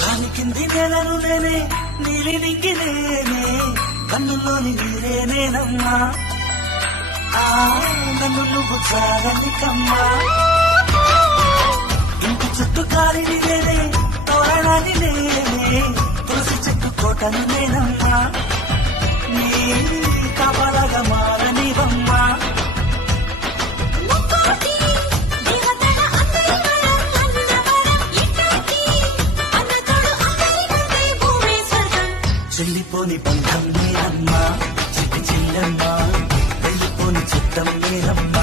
కాలి కింది నేలను నేనే నీలి నింగి నేనే కన్నుల్లోని నీరే నేనమ్మా నన్ను నువ్వు చాలని కమ్మా ఇంటి చుట్టూ కాలిని నేనే తోరణాన్ని నేనే తులసి చెట్టు కోటను నేనమ్మా నీ కాపలాగా మారనివమ్మా చెల్లిపోని బంధం నేనమ్మా చిట్టి చెల్లమ్మా వెళ్ళిపోని చిత్తం నేనమ్మా